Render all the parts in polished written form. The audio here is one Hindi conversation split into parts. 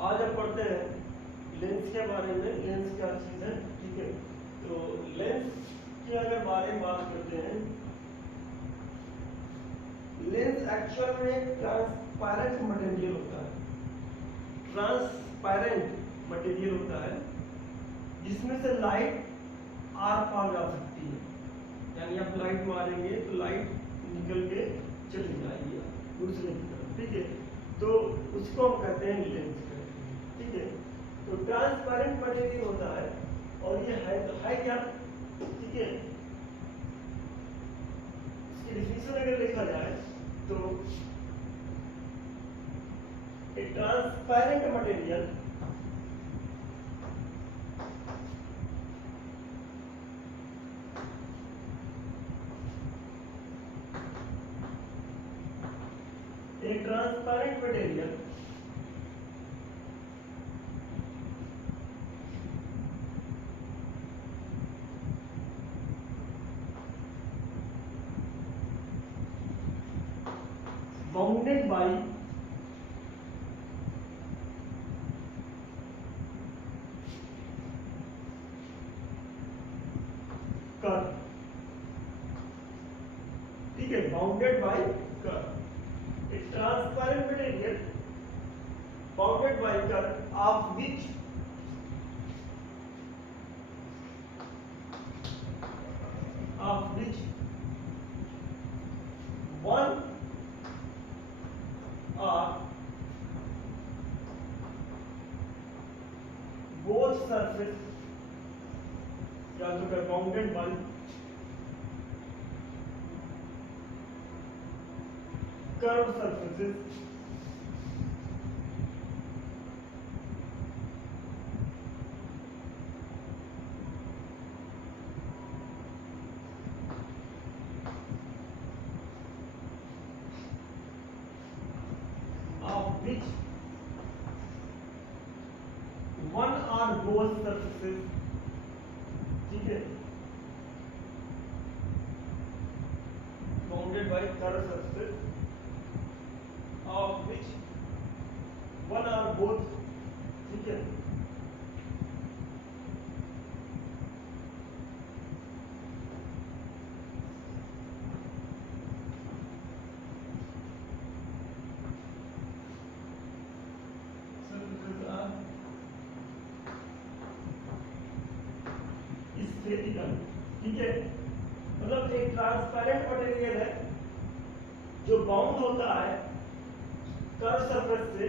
आज हम पढ़ते हैं लेंस के बारे में। लेंस क्या चीज है, ठीक है। तो लेंस के अगर बारे में बात करते हैं, लेंस एक्चुअल में ट्रांसपेरेंट मटेरियल होता है। ट्रांसपेरेंट मटेरियल होता है जिसमें से लाइट आर पार जा सकती है, यानी आप लाइट मारेंगे तो लाइट निकल के चली जाएगी दूसरे की तरफ, ठीक है। तो उसको हम कहते हैं लेंस, ठीक है। तो ट्रांसपेरेंट मटेरियल होता है और ये है तो है क्या, ठीक है। इसकी डिफिनेशन अगर देखा जाए तो ए transparent material bounded by curve, ठीक है। Bounded by curve, A transparent material bounded by curve of which one or both surface या तो bounded by curved surfaces of which one or both surfaces, ठीक है, bounded by curved surfaces of which one or both, ठीक है, surfaces are spherical, ठीक है। मतलब एक ट्रांसपेरेंट मटेरियल है जो बाउंड होता है कर्व सरफेस से,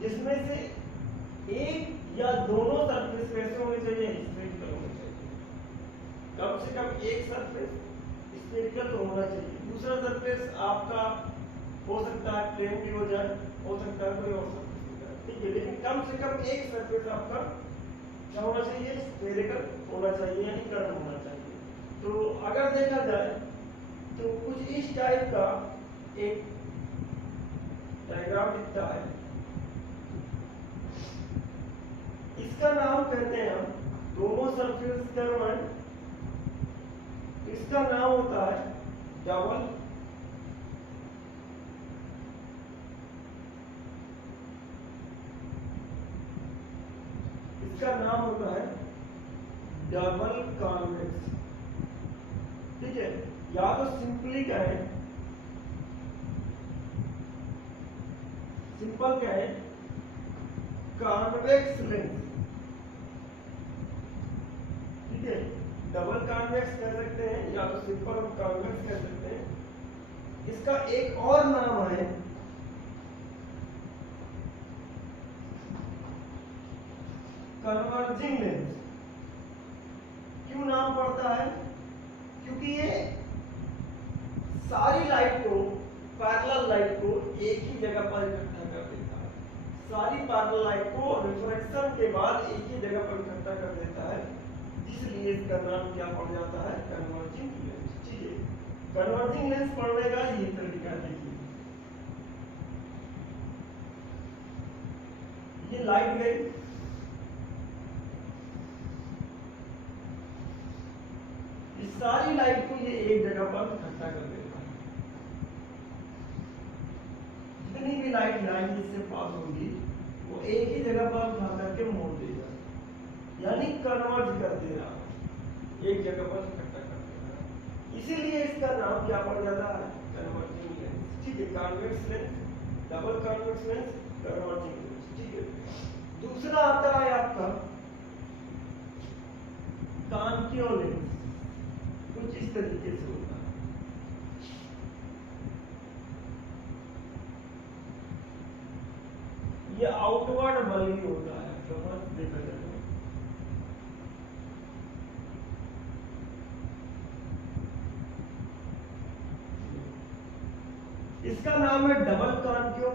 जिसमें से एक या दोनों सरफेस कैसे होने चाहिए, स्फेरिकल होने चाहिए। कम से कम एक सरफेस स्फेरिकल तो होना चाहिए, दूसरा सरफेस आपका हो सकता है प्लेन भी हो जाए, हो सकता है कोई और सरफेस हो जाए, ठीक है। लेकिन कम से कम एक सरफेस आपका क्या होना चाहिए, स्फेरिकल होना चाहिए, यानी कर्व होना चाहिए। तो अगर देखा जाए तो कुछ इस टाइप का एक डायग्राम दिखता है, इसका नाम कहते हैं हम, दोनों सरफेस कर्व है, इसका नाम होता है डबल कॉन्वेक्स, ठीक है। या तो सिंपल कहें कॉन्वेक्स लेंस, ठीक है। डबल कॉन्वेक्स कह सकते हैं या तो सिंपल कॉन्वेक्स कह सकते हैं। इसका एक और नाम है कन्वर्जिंग लेंस। क्यों नाम पड़ता है, क्योंकि ये सारी लाइट को, पैरेलल लाइट को एक ही जगह पर इकट्ठा कर देता है। सारी पैरेलल लाइट को रिफ्लेक्शन के बाद एक ही जगह पर इकट्ठा कर देता है, इसलिए इसका नाम क्या पड़ जाता है, कन्वर्जिंग लेंस, ठीक है। कन्वर्जिंग लेंस पढ़ने का ये तरीका देखिए, ये लाइट गई, इस सारी लाइट को ये एक जगह पर इकट्ठा कर देता है। जितनी भी लाइट लाइन जिससे पास होगी वो वो एक ही जगह पर उठा करके मोड़ देगा, यानी कन्वर्ज कर देगा, एक जगह पर इकट्ठा कर देगा। इसीलिए इसका नाम क्या पड़ जाता है, कन्वर्जिंग लेंस। ठीक है, convex lens, double convex lens, converging lens. ठीक है, दूसरा आता है आपका कॉन्केव लेंस। कुछ इस तरीके से होता है। ये आउटवर्ड बली होता है, समझ देखा जाए तो। इसका नाम है डबल कॉन्केव।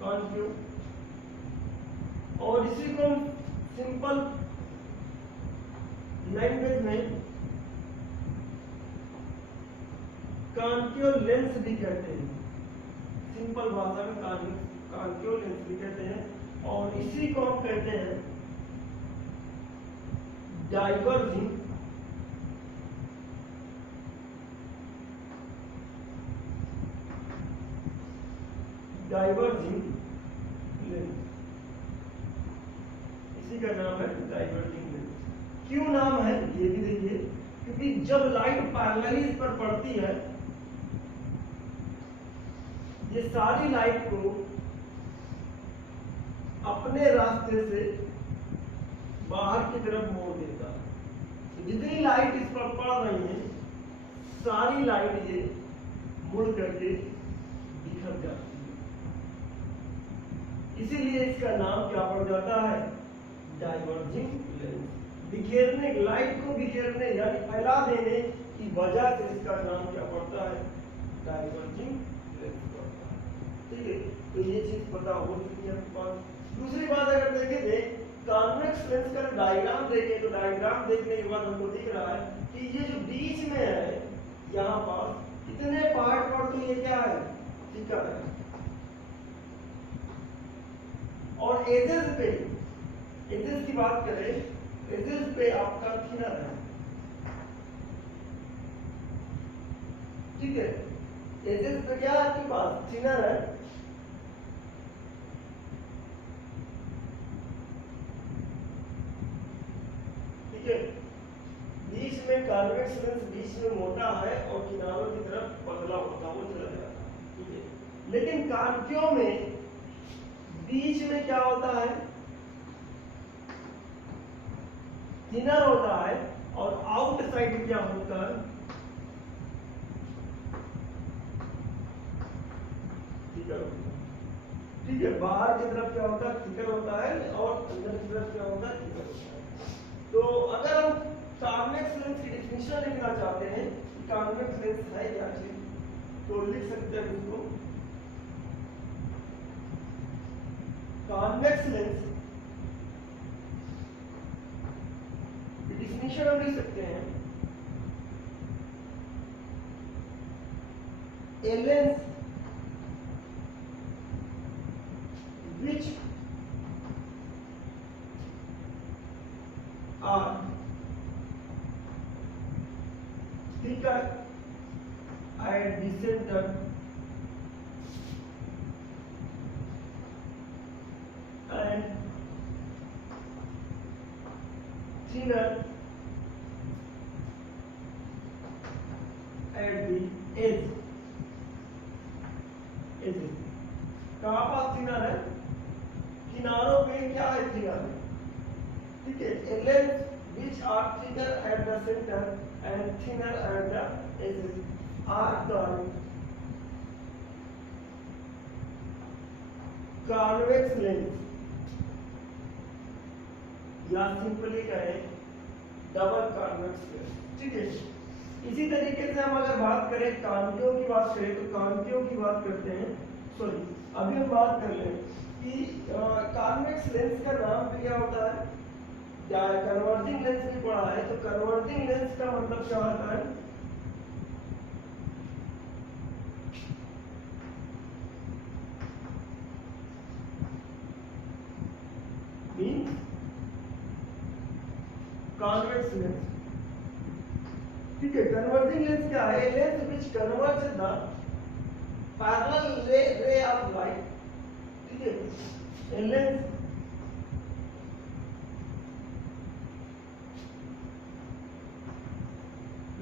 कॉन्केव, और इसी को सिंपल लैंग्वेज में कॉन्केव लेंस भी कहते हैं, सिंपल भाषा में कॉन्केव लेंस भी कहते हैं। और इसी को हम कहते हैं डाइवर्जिंग लेंस। इसी का नाम है डाइवर्जिंग लेंस। क्यों नाम है ये भी देखिए, क्योंकि जब लाइट पैरेलली इस पर पड़ती है, ये सारी लाइट को अपने रास्ते से बाहर की तरफ मोड़ देता है। जितनी लाइट इस पर पड़ रही है, सारी लाइट ये मुड़ करके बिखर जाती है। इसीलिए इसका नाम क्या पड़ जाता है, डाइवर्जिंग लेंस। बिखेरने, लाइट को बिखेरने यानी फैला देने की वजह से इसका नाम क्या पड़ता है, डाइवर्जिंग लेंस पड़ता है। ठीक है, तो ये चीज पता हो चुकी है आपके पास। दूसरी बात अगर देखें थे, कॉन्वेक्स लेंस का डायग्राम देखें, तो डायग्राम देखने के बाद हमको दिख रहा है कि ये जो बीच में है, यहाँ पर इतने पार्ट पर तो ये क्या है, थिकर है, और एजेस पे, एजेस की बात करें, एजेस पे आपका थिनर है। ठीक है, एजेस पे क्या है आपके पास, थिनर है। ठीक है, बीच में कॉन्वेक्स लेंस बीच में मोटा है और किनारों की तरफ पतला होता है, वो चला जाता है। ठीक है, लेकिन कॉन्केव में बीच में क्या होता है, थिनर होता है, और आउटसाइड क्या होता है, थिकर होता है। ठीक है, बाहर की तरफ क्या होता है, थिकर होता है, और अंदर की तरफ क्या होता है, थिकर होता है। तो अगर हम कॉन्वेक्स लेंस की डेफिनेशन लिखना चाहते हैं कि कॉन्वेक्स लेंस है क्या चीज, तो लिख सकते हैं इसको, कॉन्वेक्स लेंस की डेफिनेशन हम लिख सकते हैं, a lens which are thicker at the center and thinner at the edge. edges कहाँ पास थिनर है, किनारों पे क्या है, थिनर। ठीक है, a lens which are thicker at the center and thinner at the edges are called convex lens, या सिंपली कहें डबल कॉन्वेक्स लेंस। ठीक है, इसी तरीके से हम अगर बात करें कॉन्केव की बात करें, तो कॉन्केव की बात करते हैं, सॉरी अभी हम बात कर लें कि कॉन्वेक्स लेंस का नाम क्या होता है, कन्वर्जिंग लेंस भी पढ़ा है। तो कन्वर्जिंग लेंस का मतलब क्या होता है, कॉन्वेक्स लेंस। ठीक है, कन्वर्जिंग लेंस क्या है? Lens which converge the parallel ray of light. ठीक है, lens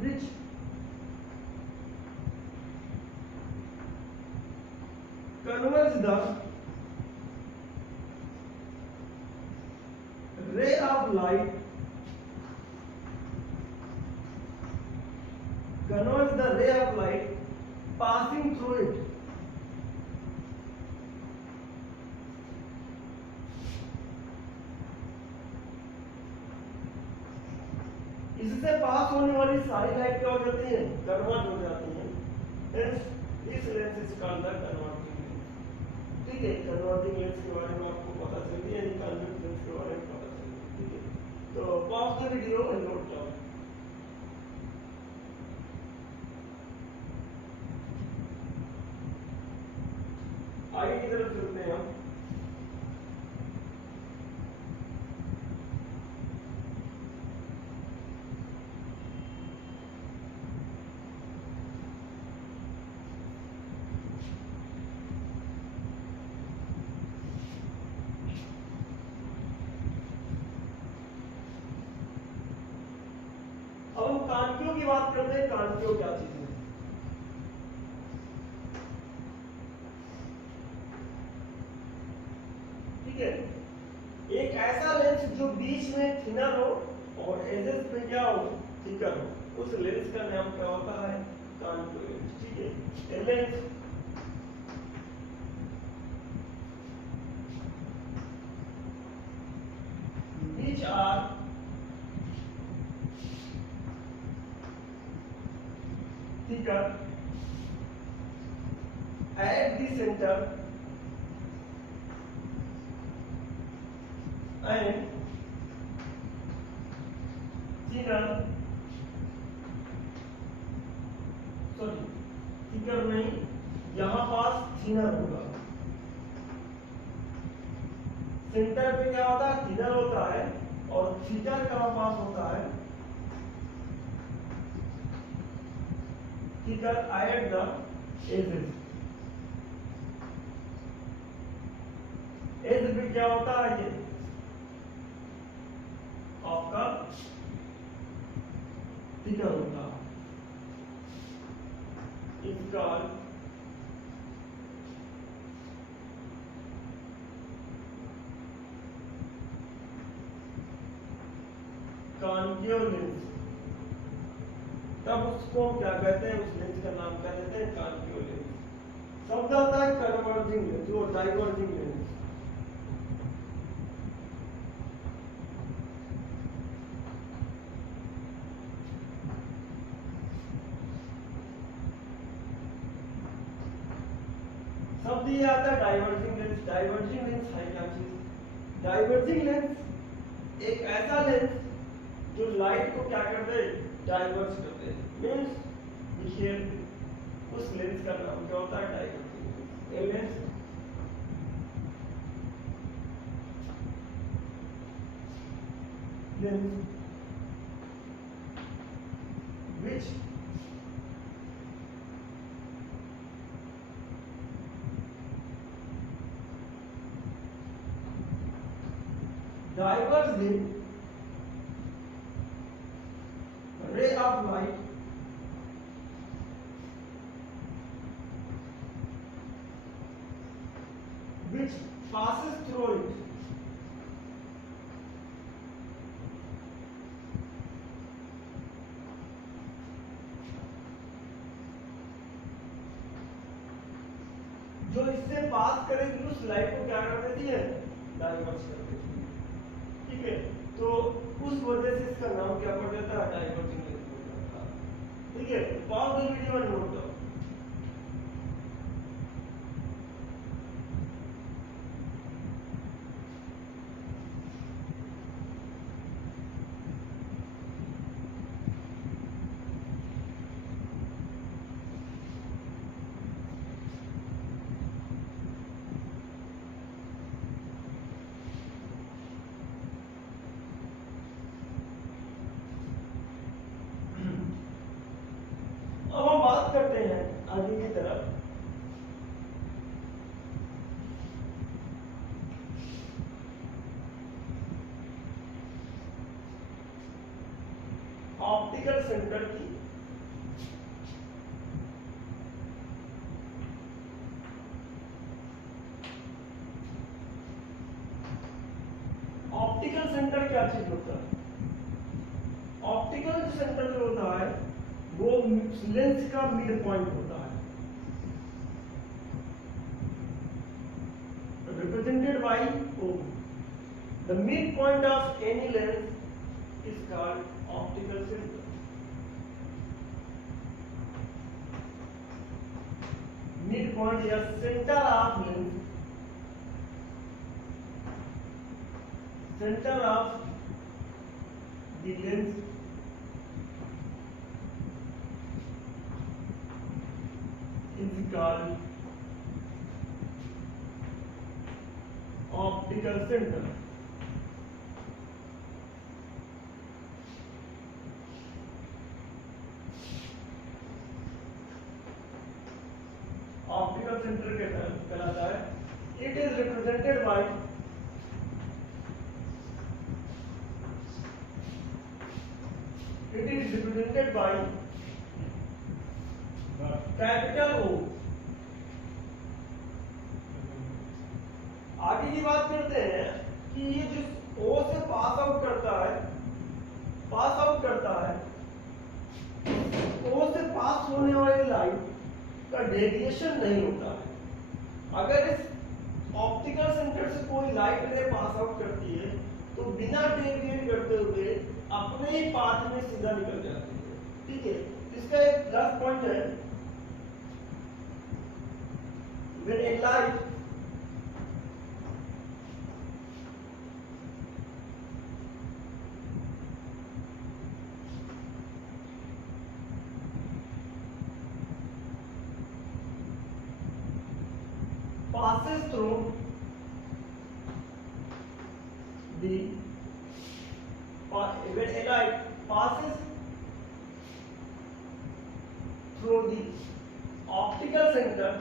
which converge the ray of light, converge the ray of light passing through it। इससे पास होने वाली सारी लाइट क्या हो जाती है? कन्वर्ज हो जाती है। इस lens is called the converging lens. ठीक है, कन्वर्जिंग लेंस के बारे में आपको पता चल गया, यानी कॉन्वेक्स लेंस के बारे में पता चल गया। ठीक है, तो pause the video and note down. आगे की तरफ चलते हैं हम। अब हम कांटियों की बात करते हैं। कांटियों क्या चीज है? ठीक है, एक ऐसा लेंस जो बीच में थिनर हो और एजेस पे क्या हो? थिकर हो, उस लेंस का नाम क्या होता है? कांटिव लेंस। ठीक है, lens which are thicker at the center and thinner, sorry thicker नहीं, यहां पास थिनर होगा। सेंटर पे क्या होता है? थिनर होता है, और थिकर कहां पास होता है? Thicker at the edges. Edge पे क्या होता है? ये आपका थिकर होता है। इसका कॉन्केव लेंस। तब उसको क्या कहते हैं? उस लेंस का नाम क्या देते हैं? Concave lens. शब्द आता है कन्वर्जिंग लेंस और डाइवर्जिंग लेंस। शब्द ये आता है डाइवर्जिंग लेंस। डाइवर्जिंग लेंस है क्या चीज? डाइवर्जिंग लेंस एक ऐसा लेंस जो लाइट को क्या करते हैं? डाइवर्ज करते हैं। मींस देखिए, उस लेंस का नाम क्या होता है? Diverging lens. Lens lens which diverge the ray of light which passes through it। जो इससे पास करेगी उस लाइट को क्या कर देती है? डाइवर्ज कर देती है। ठीक है, तो उस वजह से इसका नाम क्या पड़ जाता है? डाइवर्जिंग लेंस पड़ जाता है। ठीक है, pause the video and note down. Optical centre की ऑप्टिकल सेंटर क्या चीज होता है? ऑप्टिकल सेंटर जो होता है वो लेंस का मिड पॉइंट होता है, represented by O. The midpoint of any lens is called optical center. Midpoint या center of lens, center of the lens is called optical center. Optical centre कहलाता है. It is represented by capital O. आगे की बात करते हैं कि ये जिस O से पास आउट करता है, O से पास होने वाली लाइट का डेविएशन नहीं होता है. अगर इस ऑप्टिकल सेंटर से कोई लाइट रे पास आउट करती है तो बिना डेविएट करते हुए अपने ही पाथ में सीधा निकल जाती है. ठीक है, इसका एक प्लस पॉइंट है. When a light passes through the when a light passes through the optical center,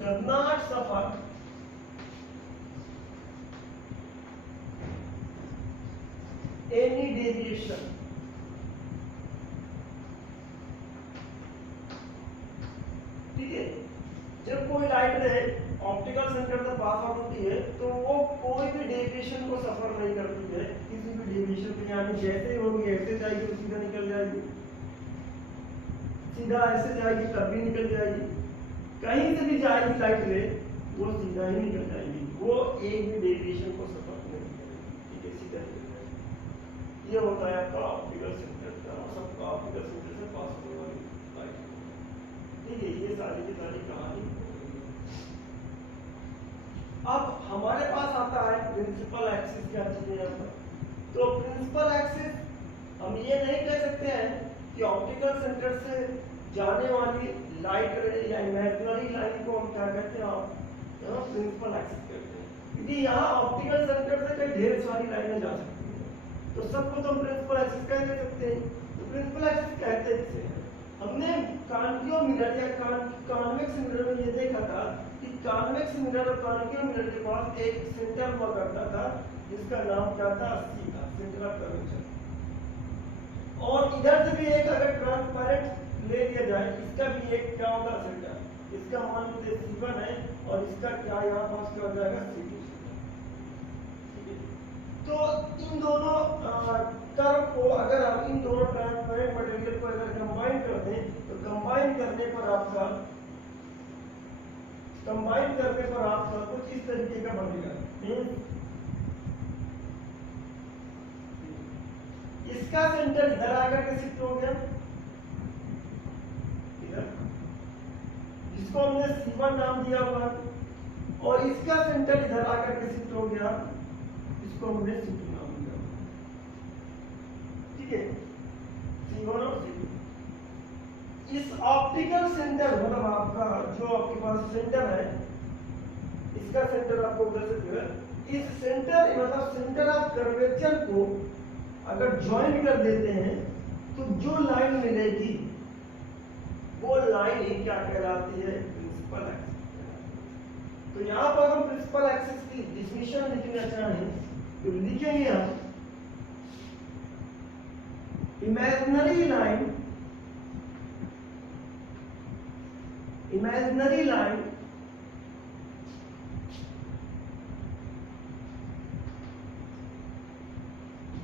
does not suffer any deviation. ठीक है, जब कोई लाइट रे ऑप्टिकल सेंटर से पास आउट होती है तो वो कोई भी डेविएशन को सफर नहीं करती है. किसी भी डेविएशन पे, यानी जैसे होगी ऐसे जाएगी तो सीधा निकल जाएगी, सीधा ऐसे जाएगी तब भी निकल जाएगी, कहीं से भी जाएगी लाइट रे वो सीधा ही निकल जाएगी, वो एक भी डेविएशन को सफर नहीं करेगी. ठीक है, सीधा निकल जाएगी. ये होता है आपका ऑप्टिकल सेंटर का, सबका ऑप्टिकल सेंटर से पास होने वाली लाइट. ठीक है, ये सारी की सारी कहानी. अब हमारे पास आता है प्रिंसिपल एक्सिस. क्या चीज है यहाँ पर? तो प्रिंसिपल एक्सिस हम ये नहीं कह सकते हैं कि ऑप्टिकल सेंटर से जाने वाली लाइट रे या इमेजिनरी लाइन को हम क्या कहते हैं, यहाँ प्रिंसिपल एक्सिस कहते हैं. क्योंकि यहाँ ऑप्टिकल सेंटर से कई ढेर सारी लाइनें जा सकती हैं, तो सबको तो हम प्रिंसिपल एक्सिस कह सकते हैं. तो प्रिंसिपल एक्सिस कहते हैं इसे. हमने कॉन्केव मिरर या कॉन्वेक्स मिरर में ये देखा था कि कॉन्वेक्स मिरर और कॉन्केव मिरर के पास एक सेंटर हुआ करता था जिसका नाम क्या था? C था, सेंटर ऑफ कर्वेचर. और इधर से भी एक अगर ट्रांसपेरेंट ले लिया जाए, इसका भी एक क्या होगा सेंटर, इसका मान लीजिए C1 है और इसका क्या यहाँ पास क्या हो जाएगा? C2. तो इन दोनों कर्व को अगर हम इन दोनों ट्रांसपेरेंट मटेरियल को अगर कंबाइन कर दें तो कंबाइन करने पर आपका कुछ इस तरीके का बनेगा. इसका सेंटर इधर आकर के शिफ्ट हो गया, इधर, जिसको हमने C1 नाम दिया हुआ, और इसका सेंटर इधर आकर के शिफ्ट हो गया, इसको हमने C2 नाम दिया. ठीक है, C1 और C2. इस ऑप्टिकल सेंटर मतलब आपका जो आपके पास सेंटर है, इसका सेंटर आपको उधर से दिया. इस सेंटर मतलब सेंटर ऑफ कर्वेचर को अगर ज्वाइन कर देते हैं तो जो लाइन मिलेगी वो लाइन ही क्या कहलाती है? Principal axis. तो यहाँ पर हम प्रिंसिपल एक्सिस की डिफिनीशन लिखना चाहें तो लिखेंगे हम imaginary line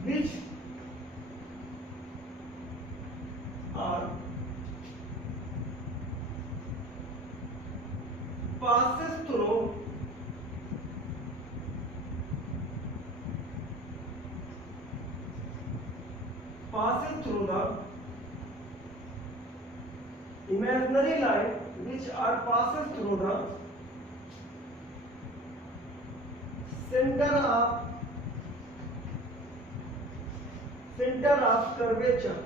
which are passes through the imaginary line which are passes through the center of curvature.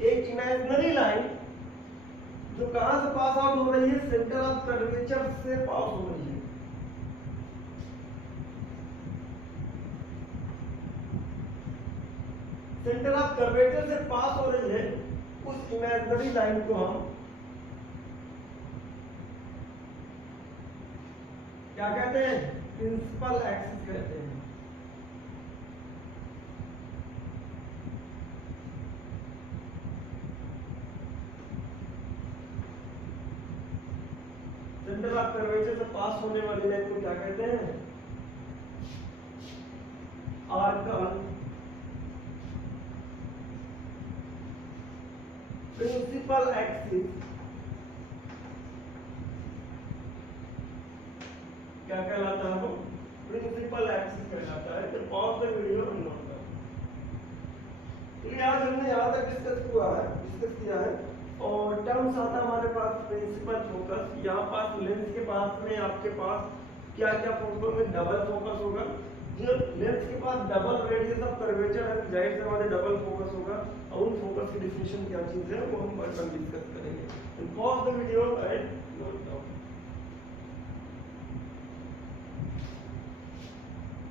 एक इमेजिनरी लाइन जो कहां से पास आउट हो रही है, सेंटर ऑफ कर्वेचर से पास हो रही है। सेंटर ऑफ कर्वेचर से पास हो रही है, उस इमेजिनरी लाइन को हम क्या कहते हैं? प्रिंसिपल एक्सिस कहते हैं। सेंटर ऑफ कर्वेचर से पास होने वाली लाइन को क्या कहते हैं? आर्कल प्रिंसिपल एक्सिस क्या कहलाता है? वो प्रिंसिपल एक्सिस कहलाता है। तो पॉज द वीडियो और नोट कर। तो आज हमने यहाँ तक डिस्कस किया है और टर्म्स आता हमारे पास प्रिंसिपल फोकस। यहाँ पास लेंस के पास में आपके पास क्या क्या फोकस में डबल फोकस होगा। जब लेंस के पास डबल रेडियस ऑफ कर्वेचर है, जाहिर सी बात है डबल फोकस होगा और उन फोकस की डिफिनीशन क्या चीज है वो हम डिस्कस करेंगे। Pause the video and note down.